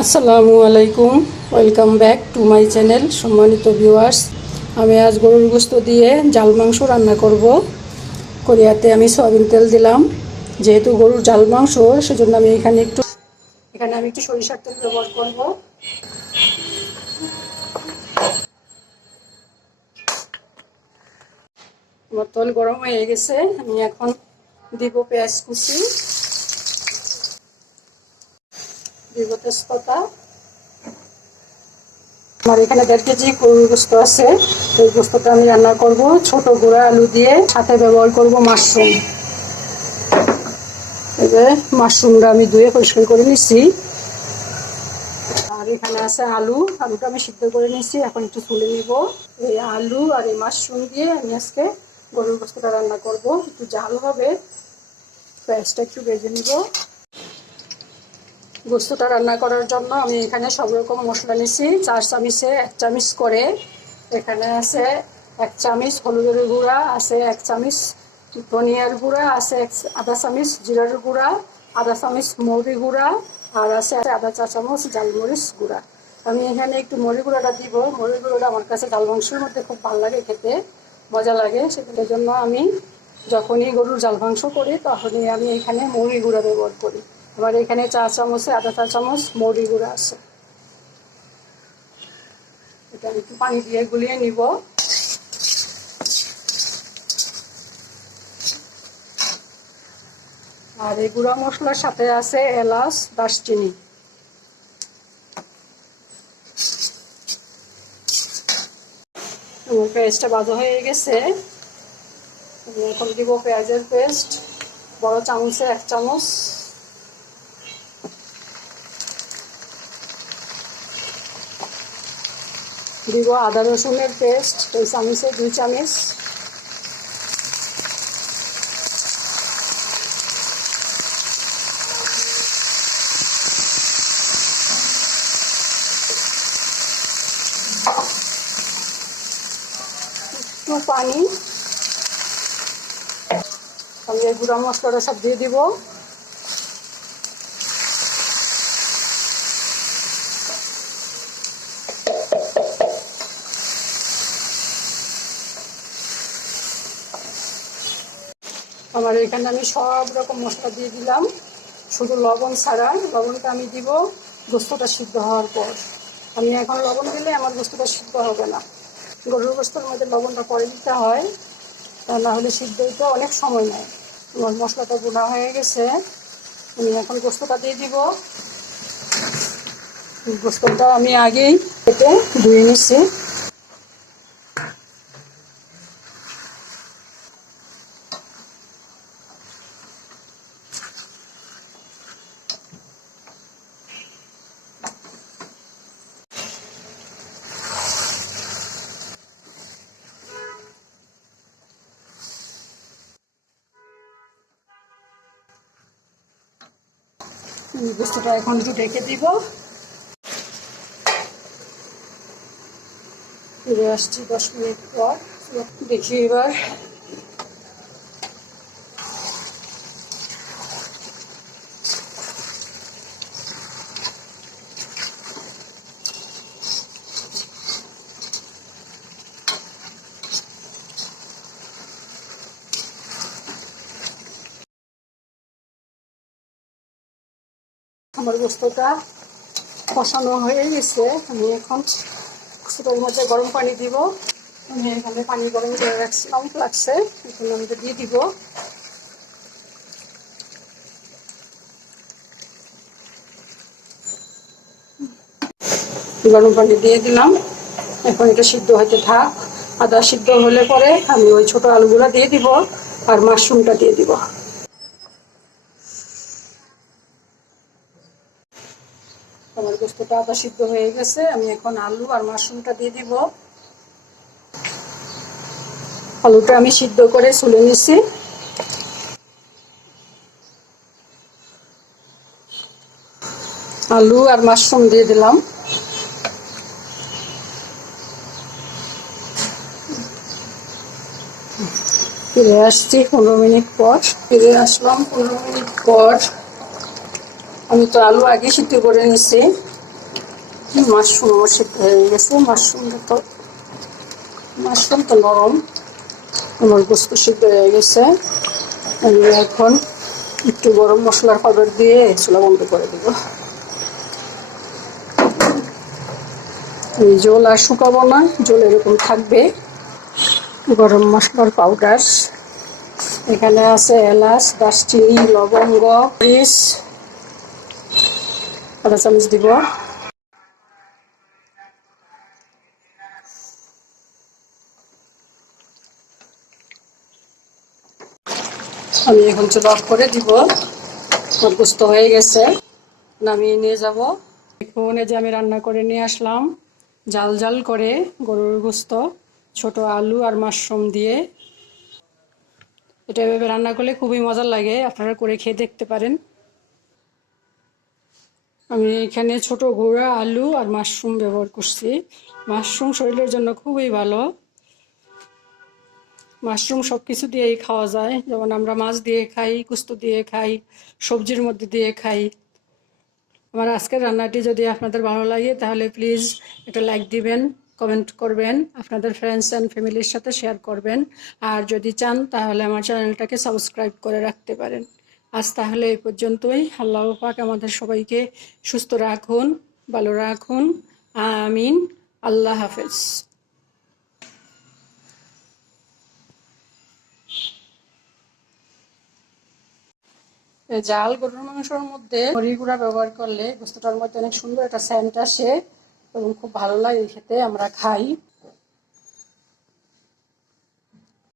আসসালামু আলাইকুম। Welcome back to my channel সম্মানিত ভিউয়ার্স আমি আজ গরুর গোস্ত দিয়ে জাল মাংস রান্না করব। করিয়াতে আমি সয়াবিন তেল দিলাম। যেহেতু গরুর জাল মাংস, সেজন্য আমি এখানে একটু এখানে আমি একটু সরিষার তেল ব্যবহার করব। আমার তেল গরম হয়ে গেছে। আমি এখন দিব পেঁয়াজ কুচি। দিব আমার এখানে দেড় কেজি গরুর গোস্ত আছে। এই গোস্তটা আমি রান্না করব। ছোট গুঁড়া আলু দিয়ে সাথে ব্যবহার করব মাশরুম। এবার মাশরুমটা আমি ধুয়ে পরিষ্কার করে নিচ্ছি আর এখানে আছে আলু। আলুটা আমি সিদ্ধ করে নিচ্ছি এখন একটু তুলে নিব। এই আলু আর এই মাশরুম দিয়ে আমি আজকে গরুর গোস্তটা রান্না করব। একটু জাল হবে। পেঁয়াজটা একটু ভেজে নিব। গোস্তটা রান্না করার জন্য আমি এখানে সব রকম মশলা নিছি। চার চামিচে এক চামিচ করে এখানে আছে এক চামিচ হলুদের গুঁড়া, আছে এক চামিচ ধনিয়ার গুঁড়া, আছে এক আধা চামিচ জিরার গুঁড়া, আধা চামিচ মৌরি গুঁড়া আর আছে আধা চা চামচ জালমরিচ গুঁড়া। আমি এখানে একটু মরি গুঁড়াটা দিব। মরি গুঁড়োটা আমার কাছে ডাল মাংসের মধ্যে খুব ভালো লাগে খেতে, মজা লাগে। সেটার জন্য আমি যখনই গরুর জাল মাংস করি তখনই আমি এখানে মৌরি গুঁড়া ব্যবহার করি। আমার এখানে চা চামচে আধা চা চামচ, মৌরি গুঁড়া আছে। এটা আমি একটু পানি দিয়ে গুলিয়ে নিব। আর এই গুঁড়া মশলার সাথে আছে এলাচ, দারচিনি। আমার পেঁয়াজটা বাজা হয়ে গেছে। এখন দিব পেঁয়াজের পেস্ট। বড় চামচে এক চামচ। দিব আদা রসুনের পেস্ট এই চামচে দুই চামচ। একটু পানি। আমি এই গুঁড়া মশলাটা সব দিয়ে দিব। আমার এখানে আমি সব রকম মশলা দিয়ে দিলাম। শুধু লবণ ছাড়া, লবণটা আমি দিব গোস্তটা সিদ্ধ হওয়ার পর। আমি এখন লবণ দিলে আমার গোস্তটা সিদ্ধ হবে না। গরুর গোস্তর মধ্যে লবণটা পরে দিতে হয়, তা না হলে সিদ্ধ হইতে অনেক সময় নেয়। আমার মশলাটা গুঁড়া হয়ে গেছে। আমি এখন গোস্তটা দিয়ে দিব। গোস্তটা আমি আগেই কেটে ধুয়ে নিচ্ছি গোস্তটা এখন একটু ঢেকে দিব। ফিরে আসছি দশ মিনিট পর। দেখি এবার। আমার গোস্তটা কষানো হয়ে গেছে। আমি এখন গোস্তটার মধ্যে গরম পানি দিব। আমি এখানে পানি গরম করে রাখছিলাম লাগছে। এখন আমি দিয়ে দিব। গরম পানি দিয়ে দিলাম। এখন এটা সিদ্ধ হতে থাক। আদা সিদ্ধ হলে পরে আমি ওই ছোট আলুগুলো দিয়ে দিব আর মাশরুমটা দিয়ে দিব। আমার গোস্তটা আদা সিদ্ধ হয়ে গেছে, আমি এখন আলু আর মাশরুমটা দিয়ে দিব। আলুটা আমি সিদ্ধ করে চুলে নিছি। আলু আর মাশরুম দিয়ে দিলাম। ফিরে আসছি পনেরো মিনিট পর। ফিরে আসলাম পনেরো মিনিট পর। আমি তো আলু আগে সিদ্ধ করে নিছি। মাশরুম আমার সিদ্ধ হয়ে গেছে। মাশরুমটা তো মাশরুম তো নরম। আমার গোস্ত সিদ্ধ হয়ে গেছে। আমি এখন একটু গরম মশলার পাউডার দিয়ে চুলা বন্ধ করে দেবো। এই জল আর শুকাবো না। জল এরকম থাকবে। গরম মশলার পাউডার। এখানে আছে এলাচ, দারচিনি, লবঙ্গ, মরিচ। আধা চামচ দিব। আমি এখন চুলা অফ করে দিব। গোস্ত হয়ে গেছে। নামিয়ে নিয়ে যাব। এখন যে আমি রান্না করে নিয়ে আসলাম, জাল জাল করে গরুর গোস্ত, ছোট আলু আর মাশরুম দিয়ে। এটা এভাবে রান্না করলে খুবই মজার লাগে, আপনারা করে খেয়ে দেখতে পারেন। আমি এখানে ছোট গুঁড়া আলু আর মাশরুম ব্যবহার করছি। মাশরুম শরীরের জন্য খুবই ভালো। মাশরুম সব কিছু দিয়েই খাওয়া যায়। যেমন আমরা মাছ দিয়ে খাই, কুস্ত দিয়ে খাই, সবজির মধ্যে দিয়ে খাই। আমার আজকের রান্নাটি যদি আপনাদের ভালো লাগে, তাহলে প্লিজ একটা লাইক দিবেন, কমেন্ট করবেন, আপনাদের ফ্রেন্ডস অ্যান্ড ফ্যামিলির সাথে শেয়ার করবেন। আর যদি চান, তাহলে আমার চ্যানেলটাকে সাবস্ক্রাইব করে রাখতে পারেন। আজ তাহলে এই পর্যন্তই। আল্লাহ পাক আমাদের সবাইকে সুস্থ রাখুন, ভালো রাখুন। আমিন। আল্লাহ হাফেজ। জাল গরুর মাংসের মধ্যে হরি গুঁড়া ব্যবহার করলে গোস্তটার মধ্যে অনেক সুন্দর একটা স্যান্ট আসে এবং খুব ভালো লাগে খেতে, আমরা খাই।